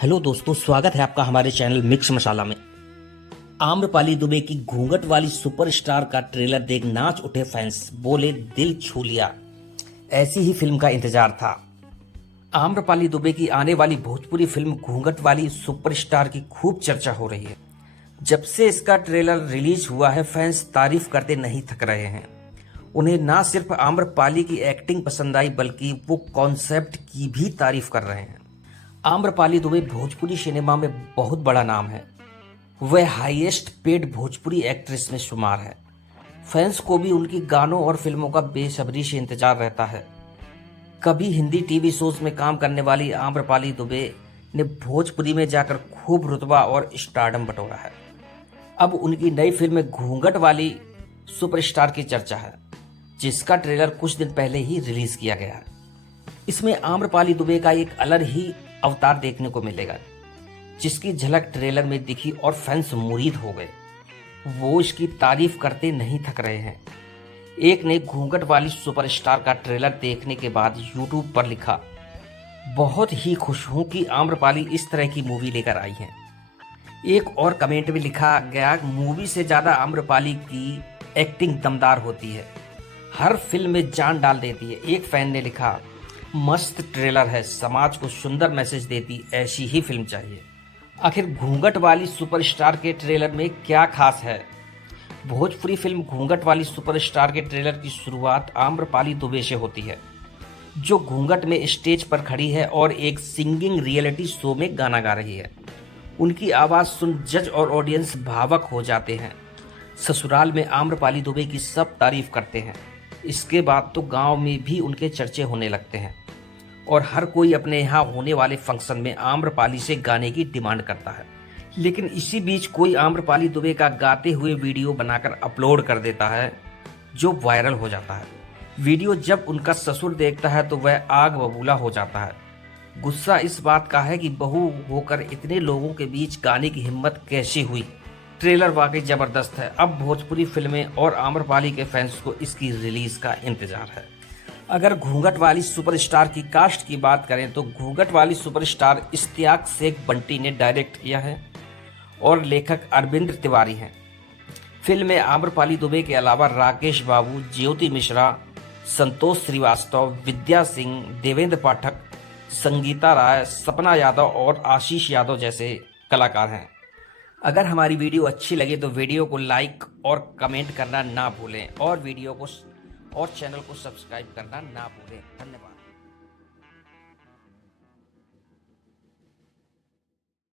Hello दोस्तों, स्वागत है आपका हमारे चैनल मिक्स मसाला में। आम्रपाली दुबे की घूंघट वाली सुपरस्टार का ट्रेलर देख नाच उठे फैंस, बोले दिल छू लिया। ऐसी ही फिल्म का इंतजार था। आम्रपाली दुबे की आने वाली भोजपुरी फिल्म घूंघट वाली सुपरस्टार की खूब चर्चा हो रही है। जब से इसका ट्रेलर रिलीज हुआ है, फैंस तारीफ करते नहीं थक रहे हैं। उन्हें ना सिर्फ आम्रपाली की एक्टिंग पसंद आई, बल्कि वो कॉन्सेप्ट की भी तारीफ कर रहे हैं। आम्रपाली दुबे भोजपुरी सिनेमा में बहुत बड़ा नाम है। वह हाईएस्ट पेड भोजपुरी एक्ट्रेस में शुमार है। फैंस को भी उनकी गानों और फिल्मों का बेसब्री से इंतजार रहता है। कभी हिंदी टीवी शोज में काम करने वाली आम्रपाली दुबे ने भोजपुरी में जाकर खूब रुतबा और स्टारडम बटोरा है। अब उनकी नई फिल्म घूंघट वाली सुपरस्टार की चर्चा है, जिसका ट्रेलर कुछ दिन पहले ही रिलीज किया गया है। इसमें आम्रपाली दुबे का एक अलग ही अवतार देखने को मिलेगा, जिसकी झलक ट्रेलर में दिखी और फैंस मुरीद हो गए। वो इसकी तारीफ करते नहीं थक रहे हैं। एक ने घूंघट वाली सुपरस्टार का ट्रेलर देखने के बाद यूट्यूब पर लिखा, बहुत ही खुश हूं कि आम्रपाली इस तरह की मूवी लेकर आई है। एक और कमेंट में लिखा गया, मूवी से ज्यादा आम्रपाली की एक्टिंग दमदार होती है, हर फिल्म में जान डाल देती है। एक फैन ने लिखा, मस्त ट्रेलर है, समाज को सुंदर मैसेज देती ऐसी ही फिल्म चाहिए। आखिर घूंघट वाली सुपरस्टार के ट्रेलर में क्या खास है? भोजपुरी फिल्म घूंघट वाली सुपरस्टार के ट्रेलर की शुरुआत आम्रपाली दुबे से होती है, जो घूंघट में स्टेज पर खड़ी है और एक सिंगिंग रियलिटी शो में गाना गा रही है। उनकी आवाज सुन जज और ऑडियंस भावुक हो जाते हैं। ससुराल में आम्रपाली दुबे की सब तारीफ करते हैं। इसके बाद तो गांव में भी उनके चर्चे होने लगते हैं और हर कोई अपने यहाँ होने वाले फंक्शन में आम्रपाली से गाने की डिमांड करता है। लेकिन इसी बीच कोई आम्रपाली दुबे का गाते हुए वीडियो बनाकर अपलोड कर देता है, जो वायरल हो जाता है। वीडियो जब उनका ससुर देखता है तो वह आग बबूला हो जाता है। गुस्सा इस बात का है कि बहू होकर इतने लोगों के बीच गाने की हिम्मत कैसी हुई। ट्रेलर वाकई जबरदस्त है। अब भोजपुरी फिल्में और आम्रपाली के फैंस को इसकी रिलीज का इंतजार है। अगर घूंघट वाली सुपरस्टार की कास्ट की बात करें तो घूंघट वाली सुपरस्टार इश्तियाक शेख बंटी ने डायरेक्ट किया है और लेखक अरविंद तिवारी हैं। फिल्म में आम्रपाली दुबे के अलावा राकेश बाबू, ज्योति मिश्रा, संतोष श्रीवास्तव, विद्या सिंह, देवेंद्र पाठक, संगीता राय, सपना यादव और आशीष यादव जैसे कलाकार हैं। अगर हमारी वीडियो अच्छी लगे तो वीडियो को लाइक और कमेंट करना ना भूलें और चैनल को सब्सक्राइब करना ना भूलें। धन्यवाद।